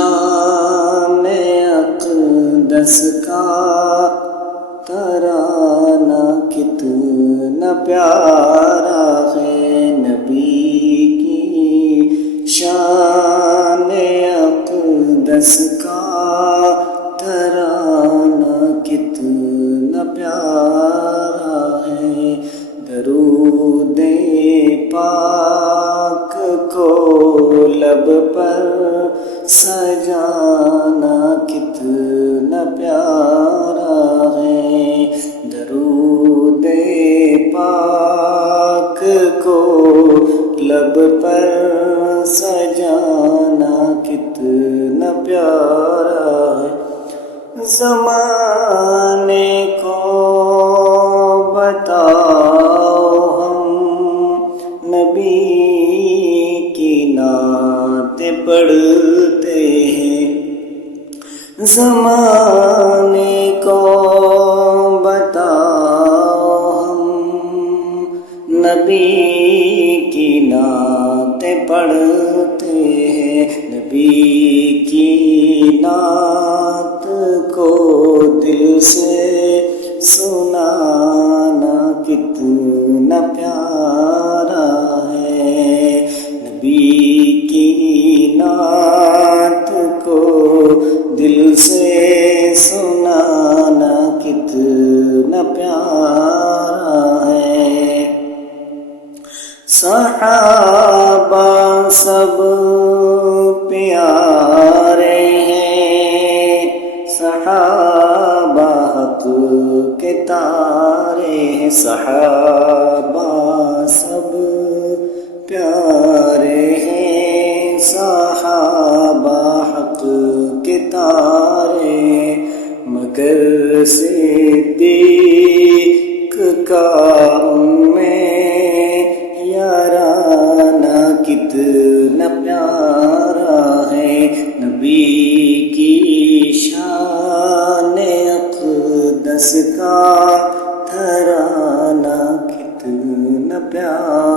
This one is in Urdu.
شان اقدس کا ترانہ کتنا پیارا ہے، نبی کی شان اقدس کا ترانہ کتنا پیارا ہے، درود پاک کو لب پر سجانا کتنا پیارا ہے، درود پاک کو لب پر سجانا کتنا پیارا ہے، زمانے کو بتاؤ ہم نبی کی نعتیں پڑھتے ہیں، زمانے کو بتاؤ ہم نبی کی نعتیں پڑھتے ہیں، نبی کی نعت کو دل سے سنانا کتنا پیارا ہے، نبی کی نعت کو دل سے سنانا کتنا پیارا ہے، صحابہ سب پیارے ہیں، صحابہ حق کے تارے ہیں، صحابہ سب پیارے ہیں، صحابہ حق کے تارے، مگر صدیق کا ان میں یارانہ کتنا پیارا ہے، نبی کی شان اقدس کا ترانہ کتنا پیارا